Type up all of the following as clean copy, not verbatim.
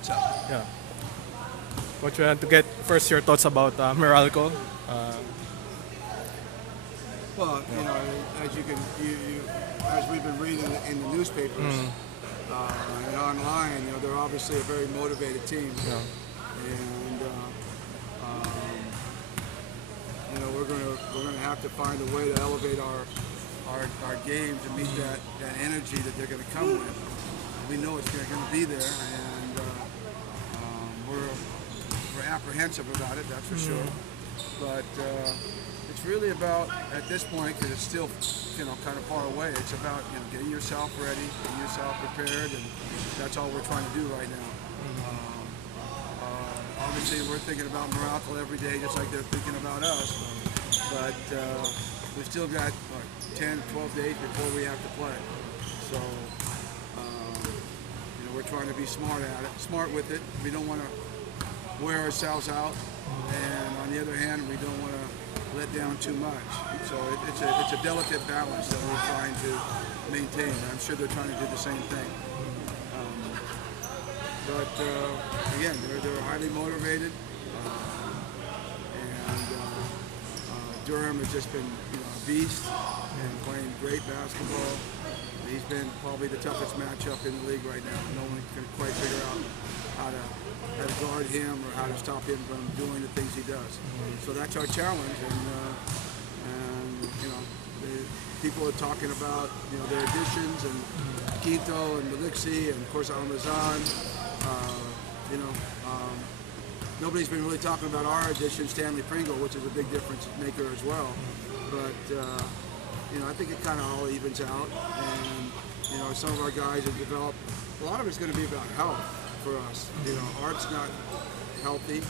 What's up? Yeah. What you want to get first your thoughts about Meralco? Well, you know, as as we've been reading in the newspapers and online, you know, they're obviously a very motivated team, Yeah. and you know, we're gonna have to find a way to elevate our game to meet that energy that they're gonna come with. We know it's gonna be there, and we're apprehensive about it, that's for sure. But it's really about, at this point, because it's still, you know, kind of far away, it's about, you know, getting yourself ready, getting yourself prepared, and that's all we're trying to do right now. Obviously, we're thinking about Meralco every day, just like they're thinking about us. But we've still got, what, 10, 12 days before we have to play. So, you know, we're trying to be smart at it, smart with it. We don't want to wear ourselves out, and on the other hand, we don't want to let down too much. So it's a delicate balance that we're trying to maintain. I'm sure they're trying to do the same thing. But again, they're highly motivated, and Durham has just been, you know, a beast and playing great basketball. He's been probably the toughest matchup in the league right now. No one can quite figure out how to guard him or how to stop him from doing the things he does. So that's our challenge, and you know, people are talking about, you know, their additions, and Quinto and Malixi and of course Almazan. You know, nobody's been really talking about our addition, Stanley Pringle, which is a big difference maker as well. But you know, I think it kind of all evens out, and you know, some of our guys have developed. A lot of it's going to be about health for us. You know, Art's not healthy,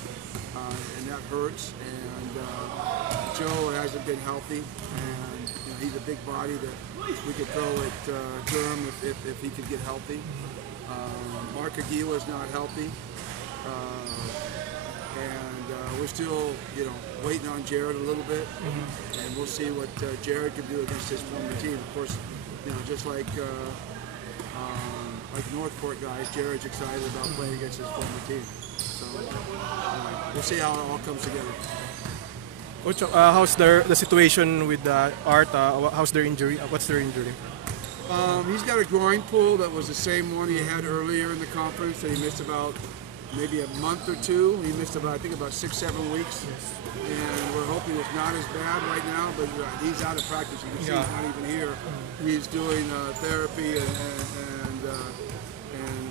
and that hurts. And Joe hasn't been healthy, and you know, he's a big body that we could throw at Durham if he could get healthy. Mark Aguila's not healthy, and we're still, you know, waiting on Jared a little bit, and we'll see what Jared can do against his former team. Of course, you know, just like Northport guys, Jared's excited about playing against his former team. So we'll see how it all comes together. Coach, how's the situation with Art? How's their injury? What's their injury? He's got a groin pull that was the same one he had earlier in the conference that he missed about maybe a month or two. He missed about, I think, about 6-7 weeks. And we're hoping it's not as bad right now, but he's out of practice. You can see he's not even here. He's doing therapy and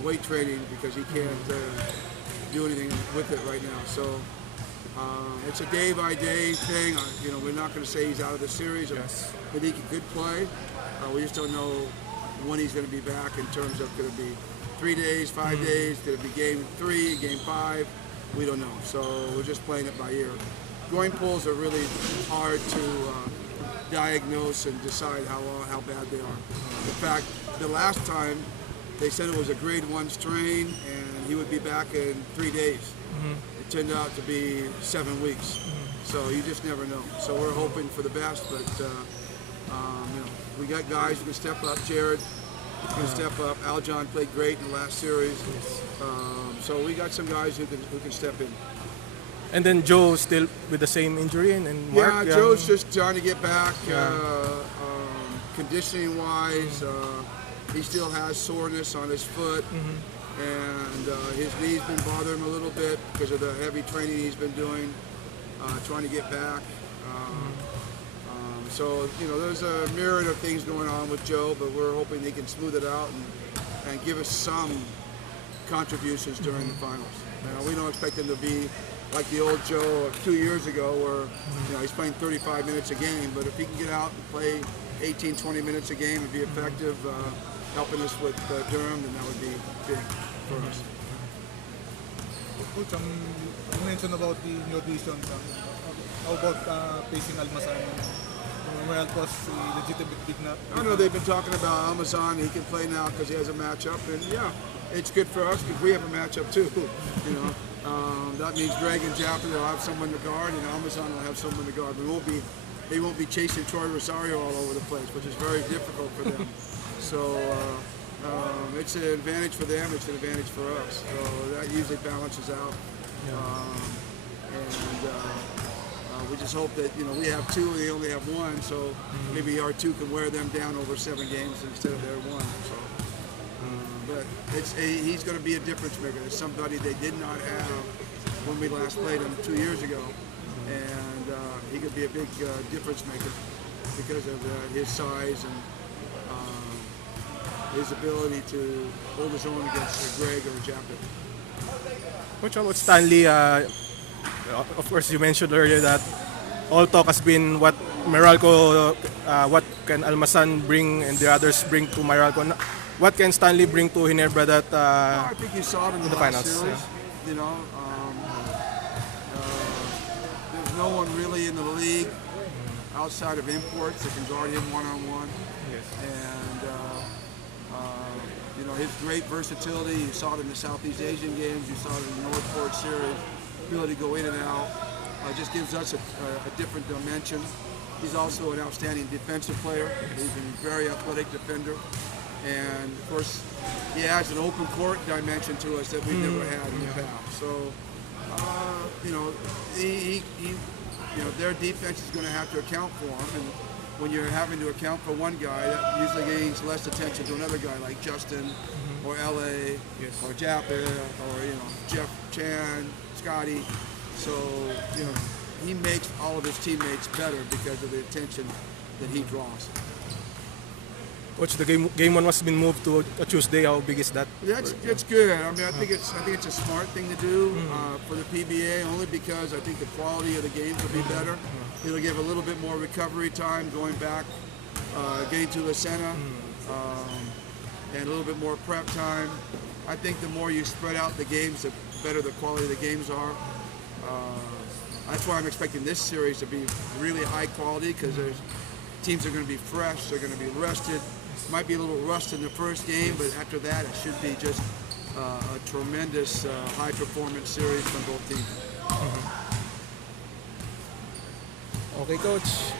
weight training because he can't do anything with it right now. So it's a day-by-day thing. You know, we're not going to say he's out of the series, but he could play. We just don't know when he's going to be back in terms of could it be 3 days, 5 days, could it be game 3, game 5? We don't know. So we're just playing it by ear. Groin pulls are really hard to diagnose and decide how bad they are. In fact, the last time they said it was a grade 1 strain and he would be back in 3 days. It turned out to be 7 weeks. So you just never know. So we're hoping for the best, but you know, we got guys who can step up. Jared can step up. Aljon played great in the last series. So we got some guys who can step in. And then Joe still with the same injury, and Mark? Yeah, Joe's just trying to get back. Conditioning wise, he still has soreness on his foot, and his knee's been bothering him a little bit because of the heavy training he's been doing, trying to get back. So, you know, there's a myriad of things going on with Joe, but we're hoping he can smooth it out and give us some contributions during the finals. You know, we don't expect him to be like the old Joe 2 years ago where, you know, he's playing 35 minutes a game, but if he can get out and play 18, 20 minutes a game and be effective, helping us with Durham, then that would be big for us. Coach, you mentioned about the new additions. How about facing Almazan? Meralco's legitimate big na. I know they've been talking about Almazan. He can play now because he has a matchup, and yeah, it's good for us because we have a matchup too. You know, that means Greg and Jaffe will have someone to guard, and Almazan will have someone to guard. They won't be chasing Troy Rosario all over the place, which is very difficult for them. So it's an advantage for them, it's an advantage for us. So that usually balances out. We just hope that we have two and they only have one, so maybe our two can wear them down over 7 games instead of their one. So, but he's going to be a difference maker. There's somebody they did not have when we last played him 2 years ago, and he could be a big difference maker because of his size and his ability to hold his own against Greg or Japet. Coach, about Stanley, of course you mentioned earlier that all talk has been what Meralco, what can Almasan bring and the others bring to Meralco. What can Stanley bring to Ginebra that I think you saw it in the last finals? series. There's no one really in the league outside of imports that can guard him one-on-one. Yes. And his great versatility, you saw it in the Southeast Asian games, you saw it in the Northport series, ability to go in and out, just gives us a different dimension. He's also an outstanding defensive player. He's a very athletic defender. And of course, he adds an open court dimension to us that we've never had in the past. So, their defense is going to have to account for him. And when you're having to account for one guy, that usually gains less attention to another guy like Justin or LA or Japet or Jeff Chan, Scotty. So he makes all of his teammates better because of the attention that he draws. Coach, the game one was been moved to a Tuesday. How big is that? That's good. I mean, I think it's a smart thing to do for the PBA, only because I think the quality of the games will be better. It'll give a little bit more recovery time going back, getting to La Sena, and a little bit more prep time. I think the more you spread out the games, the better the quality of the games are. That's why I'm expecting this series to be really high quality, because teams are going to be fresh, they're going to be rested. Might be a little rust in the first game, but after that it should be just a tremendous high performance series from both teams. Okay, Coach.